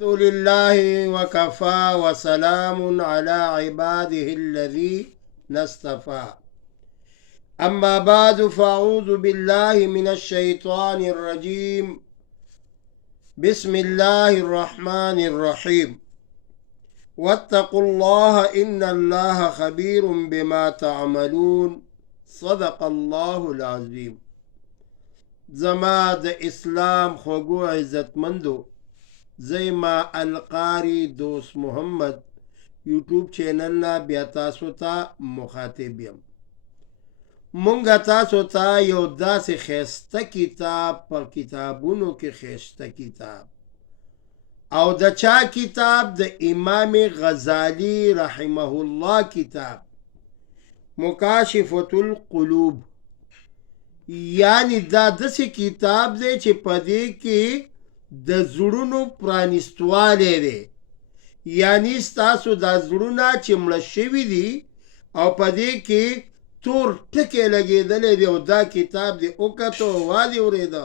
الحمد لله وكفى وسلام على عباده الذين اصطفى. أما بعد فأعوذ بالله من الشيطان الرجيم. بسم الله الرحمن الرحيم. واتقوا الله إن الله خبير بما تعملون. صدق الله العظيم. زما د اسلام خوږو عزتمندو، زي ما القاری دوست محمد یوټیوب چینل نه بیا تاسو ته مخاطب یم. مونږه تاسو ته یو داسې ښایسته کتاب په کتابونو کې ښایسته کتاب او د چا کتاب؟ د امام غزالی رحمه الله کتاب مکاشفة القلوب. یعنی دا داسې کتاب دی چې په دې کې د زړونو پرانستوالی دی. یعنی ستاسو دا زړونه چې مړه شوي دي او په دې کې تور ټکي لګېدلی دی او دا کتاب دی وکتو او والې اورېده،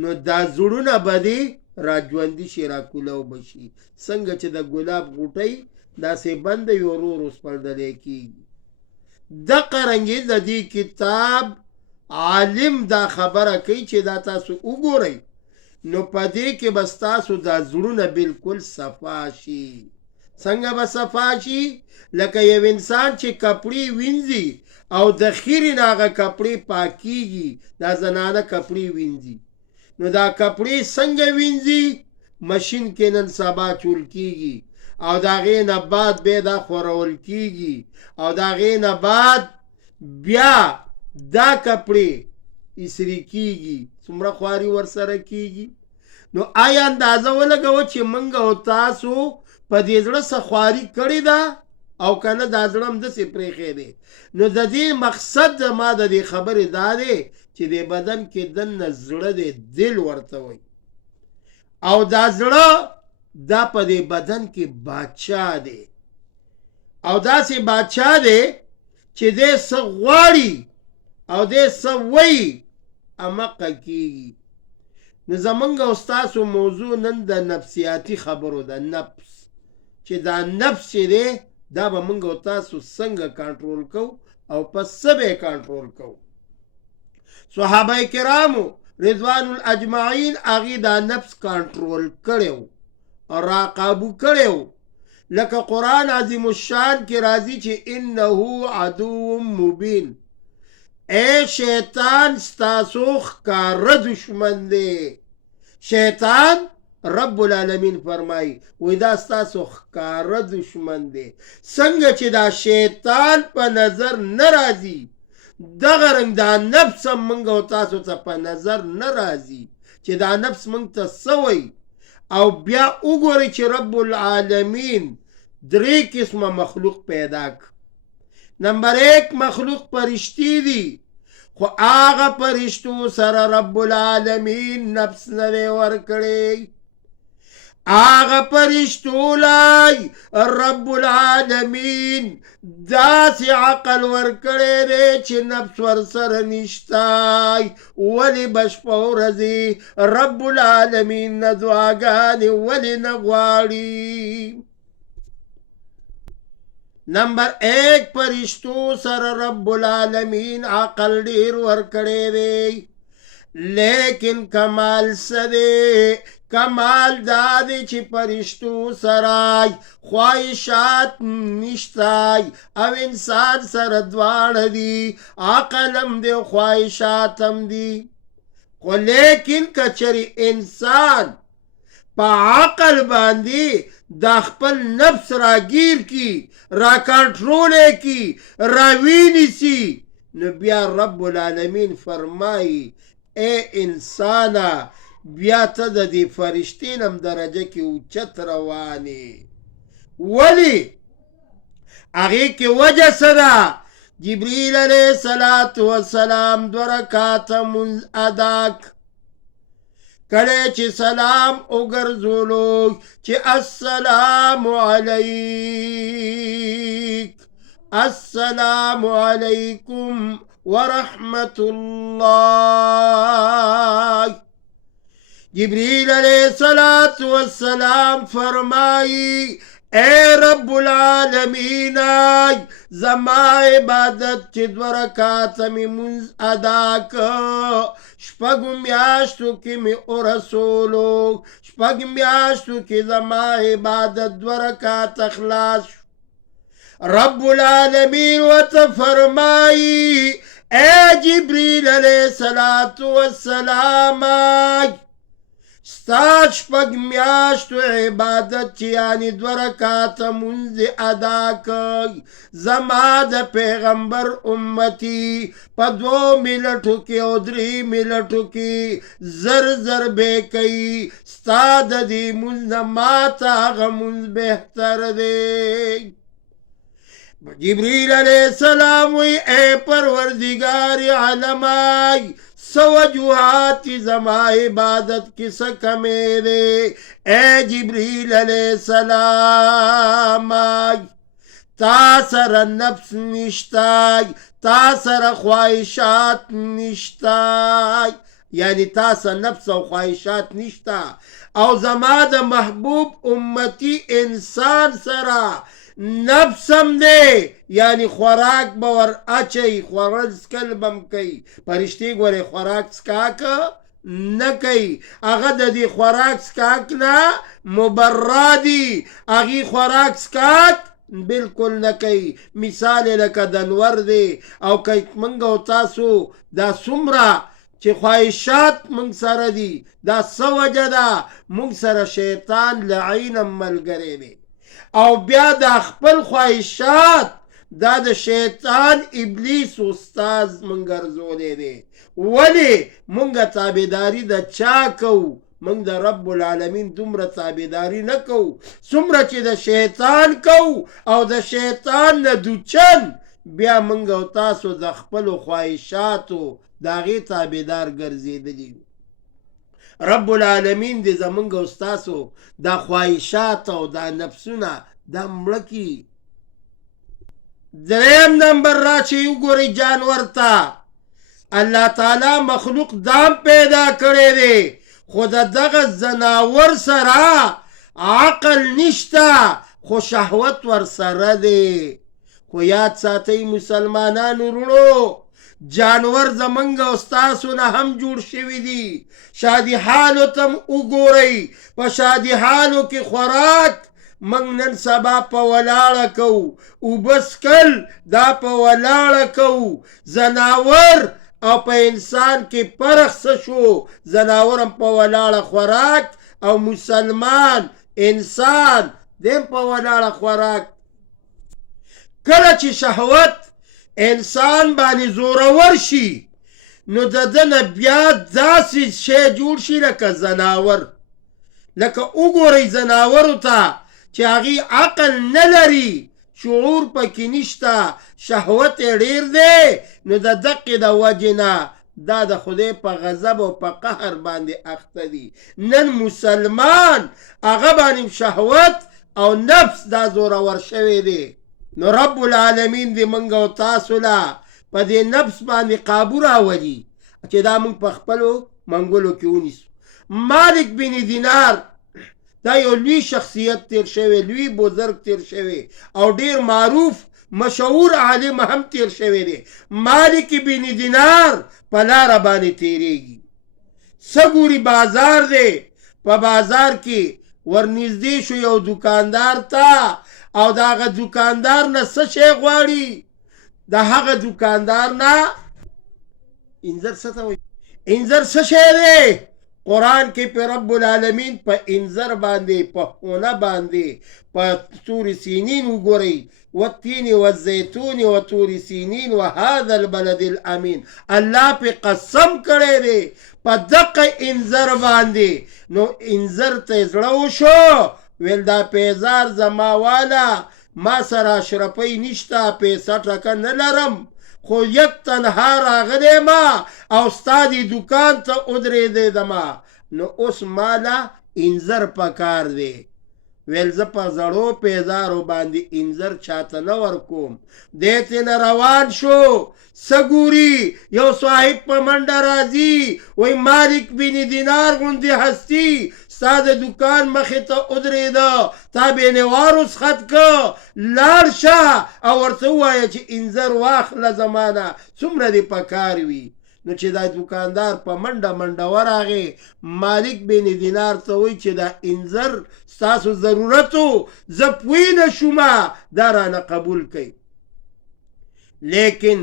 نو دا زړونه به دې راژوندي شي، راکولو به شي. څنګه چې د ګلاب غوټۍ داسې بنده وي ورو ورو سپړدلی کېږي. دقه رنګې د دې کتاب عالم دا خبره کوي چې دا تاسو وګورئ، نو په دې کې به ستاسو دا زړونه بالکل صفا شي. څنګه به صفا شي؟ لکه یو انسان چې کپړې وینځي او د خیرې نه هغه کپړې پاکیږي، دا زنانه کپړې وینځي، نو دا کپړې څنګه وینځي؟ مشین کې نن سبا چول کیږي او د هغې نه بعد بیا دا خورول کیږي او د هغې نه بعد بیا دا کپړې ایسری کیږي، څومره خواري ورسره کیږي. نو آیا اندازه ولګوه چې موږ او تاسو په دې زړه څه خواري کړې ده او که نه دا زړه همداسې پرېښی دی. نو د دې مقصد ما د دې خبرې دا دی چې د بدن کې دننه زړه دی، دل ورته وایي، او دا زړه دا په دې بدن کې بادشاه دی او داسې بادشاه دی چې دی څه غواړي او دی څه وایي امقه کیږي. نو زمونږ او ستاسو موضوع نن د نفسیاتي خبرو ده. نفس چې دا نفس چې دی دا به مونږ او تاسو څنګه کنټرول کوو او په څه به یې کنټرول کوو. صحابه کرامو رضوان الاجمعین هغې دا نفس کنټرول کړی و او راقابو کړی و. لکه قرآن عظیم الشان کې راځي چې انه عدو مبین، اے شیطان ستاسو ښکاره دشمن دی. شیطان رب العالمین فرمایي وی دا ستاسو ښکاره دشمن دی. څنګه چې دا شیطان په نظر نه راځي، دغه رنګ دا نفس هم موږ او تاسو ته په نظر نه راځي چې دا نفس موږ ته څه وایي. او بیا وګورئ چې رب العالمین 3 قسمه مخلوق پیدا کړ. نمبر 1 مخلوق فرشتي دي، خو هغه فرشتو سره رب العالمین نفس نه دی ورکړی. هغه فرشتو لای رب العالمین داسې عقل ورکړی دی چې نفس ورسره نشتای. ولې به شپه ورځې رب العالمین نه دعاګانې ولې نه غواړي؟ نمبر 1 فرشتو سره رب العالمین عقل ډیر ورکړی دی، لیکن کمال څه دی؟ کمال دا دی چې فرشتو سره خواهشات نشتای او انسان سره دواړه دي، عقل هم دی او خواهشات هم دي. خو لیکن کچری انسان په عقل باندې دا خپل نفس راگیر کی، را کنټرول کی، را وینیسی، نو بیا رب العالمین فرمائی اے انسانا بیا ته د دې فرشتین هم درجه کې اوچت روانې. ولی هغې کې وجه څه ده؟ جبریل علیه السلام 2 رکعاته مونځ ادا کله چې سلام وګرځولو چې السلام علیک، السلام علیکم ورحمت الله، جبریل علیہ السلام فرمائی اے رب العالمین زما عبادت چی دو رکات می منز ادا که شپگ میاشتو کی می رسولو شپگ میاشتو کی زما عبادت دو رکات اخلاص رب العالمین و تفرمائی اے جبریل علیہ السلام ستا شپگ میاشتو عبادت چی یعنی دو رکات منز ادا کئی زما د پیغمبر امتی پا 2 منٹو کی او 3 منٹو کی زر بے کئی ستا د دی منز ماتا غمنز بہتر دے جبریل علیہ السلام وی اے پروردگار علمائی سوجوہاتی زما عبادت کس کمی دے اے جبریل علیہ السلام تا سر نفس نشتای تا سر خواہشات نشتای یعنی تا سر نفس و خواہشات نشتا او زما د محبوب امتی انسان سرا نفسم دے یعنی خوراک باور اچھئی خوراک سکل بم کئی پرشتی گوری خوراک سکاک نکئی اغا دا دی خوراک سکاک نا مبرادی اغی خوراک سکاک بالکل نکئی مثال لکا دنور دے او کئی منگو تاسو دا سمرا چی خواہشات منگ سر دی دا سوجہ دا منگ سر شیطان لعینم ملگرے دے او بیا دا خپل خواہشات دا دا شیطان ابلیس استاز منگر زولے دے ولی منگا تابداری دا چا کو منگ دا رب العالمین دمرا تابداری نکو سمرا چی دا شیطان کو او دا شیطان ندو چن بیا منگا تاسو دا خپل خواہشاتو دا غی تابدار گرزی دلی رب العالمین دی زمانگ استاسو دا خواہشات او دا نفسونا دا ملکی دریم نمبر را چیو گوری جانور تا اللہ تعالی مخلوق دام پیدا کرے دے خود دغ زناور سرا عقل نشتا خو شہوت ور سر دے خو یاد ساتی مسلمانانو رونو جانور زمنگ استاسو نا ہم جوڑ شوی دی شادی حالو تم اگو رئی پا شادی حالو کی خوراک منگ نن سبا پا ولاڑا کو او بس کل دا پا ولاڑا کو زناور او پا انسان کی پرخ سشو زناورم پا ولاڑا خوراک او مسلمان انسان دیم پا ولاڑا خوراک کلچ شہوت انسان بانی زورور شی نو ددن بیا داسی شی جوڑ شی لکا زناور لکا اگوری زناورو تا چی آغی عقل نلری شعور پا کنشتا شہوت دیر دے نو دا دق دا وجنا دا دا خودے پا غضب و پا قہر باندے اخت دی نن مسلمان آغا بانیم شہوت او نفس دا زورور شوی دے نو رب العالمین دی منگو تاسولا پا دی نفس باندی قابو راولی چی دا منگ پا خپلو منگولو کیونیسو مالک بن دینار دا یو لوی شخصیت تیر شوی لوی بزرگ تیر شوی او دیر معروف مشہور عالم ہم تیر شوی دے مالک بن دینار پلا ربانی تیرے گی سگوری بازار دے پا بازار کی ورنزدی شو یو دکاندار تا او دا آغا دکاندار نا سشے غواری دا آغا دکاندار نا انذر ستا ہوئی انذر سشے دے قرآن کے پہ رب العالمین پہ انذر باندے پہ ہونا باندے پہ تور سینین گوری والتین والزیتون وطور سینین وهذا البلد الامین اللہ پہ قسم کرے دے پہ دق انذر باندے نو انذر تیزڑو شو ویل دا پیزار زما والا ما سرا شرپی نشتا پیسا ٹکا نلرم خو یک تنها راغلے ما او استادی دکان تا ادرے دے دما نو اس مالا انذر پکار دے ویل زه په زړو پیزارو باندې انځر چاته نه ورکوم. دی ترېنه روان شو. څه ګوري یو صاحب په منډه راځي، وایي مالک بن دینار غوندې هستي ستا د دوکان مخې ته ودرېده، تا بېنوار رسخت که، لاړ شه او ورته ووایه چې انځر واخله زمانه څومره دې په کار وي. نو چې دا دوکاندار په منډه منډه ورغی، مالک بن دینار ته وایي چې دا انځر ستاسو ضرورت و، زه پوی نه شومه دا رانه قبول کړئ. لیکن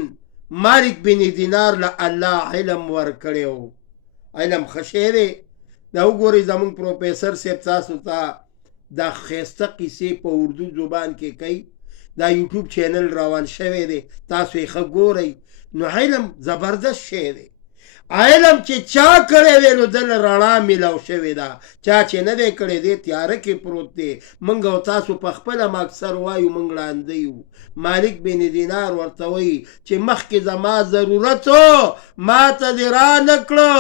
مالک بن دینار له الله علم ورکړی و. علم ښه شی دی. دا وګورئ زمونږ پروفیسر صاحب تاسو ته دا ښایسته قیسې په اردو زبان کې کوي. دا یوټیوب چینل روان شوی دی، تاسو یې ښه ګورئ. نو علم زبردست شی دی. علم چې چا کړی دی نو دله رڼا میلاو شوې ده، چا چې نه دی کړی دی تیاره کې پروت دی. موږ او تاسو په خپله اکثر وایو موږ ړانده یو. مالک بن دینار ورته وایي چې مخکې زما ضرورت و ما ته دې را نه کړه،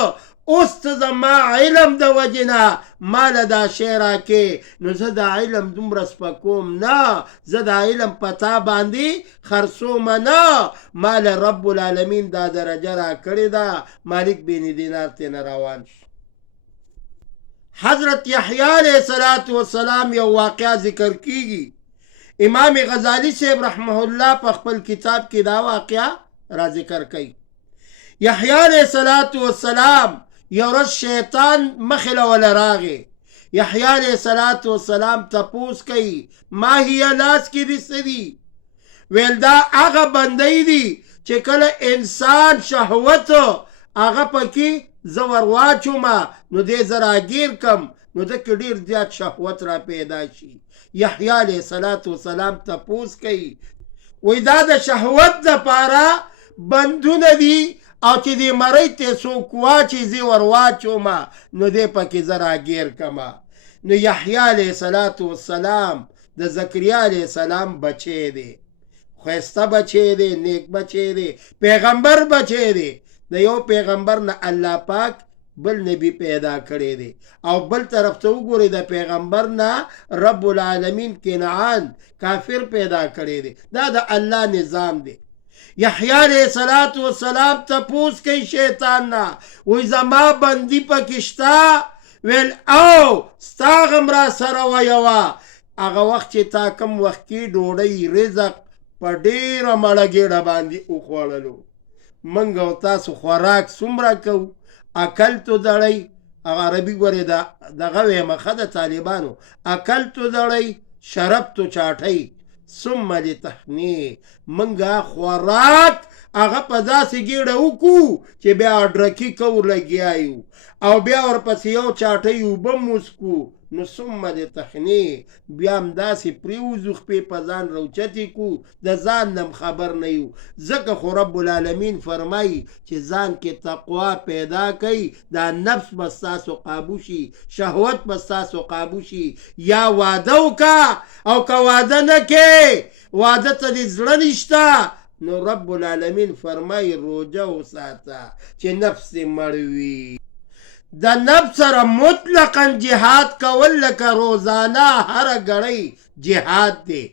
اوس ته زما علم د وجې نه ما له دا شی راکې، نو زه دا علم دومره سپکوم نه، زه دا علم په تا باندې خرڅومه نه، ما له رب العالمین دا درجه را کړې ده. مالک بن دینار ترېنه روان شو. حضرت یحیی علیه السلام یو واقعه ذکر کیږي. امام غزالی صاحب رحمه الله په خپل کتاب کې دا واقعه را ذکر کوي. یحیی علیه السلام یو ورځ شیطان مخې له وله راغی. یحیی علیه السلام تپوس کوي ما هي لاس کې دې څه دي؟ ویل دا هغه بندۍ دي چې کله انسان شهوت هغه پکې زه ور واچومه نو دې زه راګیر کم، نو دکې ډېر زیات شهوت را پیدا شي. یحیی علیه السلام تپوس کوي وایي دا د شهوت دپاره بندونه دي او چې دې مرۍ ته څوک واچي زه ور واچومه نو دې پکې زه راګیر کمه. نو یحیی علیه السلام د زکریا علیه السلام بچی دی، ښایسته بچی دی، نیک بچی دی، پیغمبر بچی دی. د یو پیغمبر نه الله پاک بل نبی پیدا کړی دی، او بل طرف ته وګورئ د پیغمبر نه رب العالمین کنعان کافر پیدا کړی دی. دا د الله نظام دی. یحیی علیه السلام تپوس کوي شیطان نه، وایي زما بندي پکې شته؟ ویل او ستا غم را سره ویوه. هغه وخت چې تا کم وخت کې ډوډۍ رزق په ډېره مړه ګېډه باندې وخوړلو. موږ او تاسو خوراک څومره کوو؟ اکل تو دړی، هغه عربي ګورې دغه ویمه ښه د طالبانو، اکل تو دړی شرب تو چاټۍ ثم لتحنی. منګه خوراک هغه په داسې ګېډه وکړو چې بیا ډرکي کو لګیا یو، او بیا ورپسې یو چاټۍ اوبه هم وڅکو، نو ثم لتحنی بیا هم داسې پرېوځو خپې په ځان روچتې کو، د ځان نه خبر نه یو. ځکه خو رب العالمین فرمایي چې ځان کې تقوا پیدا کوي، دا نفس به ستاسو قابو شي، شهوت به ستاسو قابو شي. یا واده وکړه او که واده نه کې واده ته دې زړه نشته، نو رب العالمین فرمایي روجه وساته چې نفس دې مړ وي. د نفس سره مطلقاً جهاد کول لکه روزانه هره ګړۍ جهاد دی.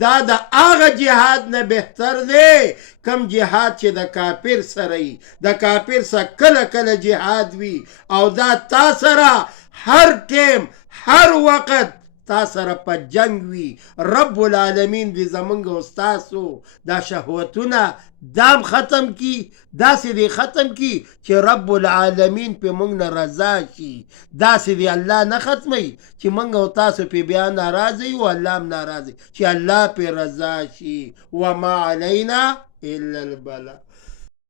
دا د هغه جهاد نه بهتر دی کم جهاد چې د کافر سره وي. د کافر سره کله کله جهاد وي او دا تا سره هر ټیم هر وخت تا سره په جنگ وي. رب العالمین دې زمونږ او ستاسو دا شهوتونه دام ختم کی، داسې دې ختم کی چې رب العالمین په موږ نه رضا شي. داسې دې الله نه ختمي چې موږ او تاسو په بیا ناراضه یو، الله هم ناراضه، چې الله په رضا شي. وما علینا الا البلاغ.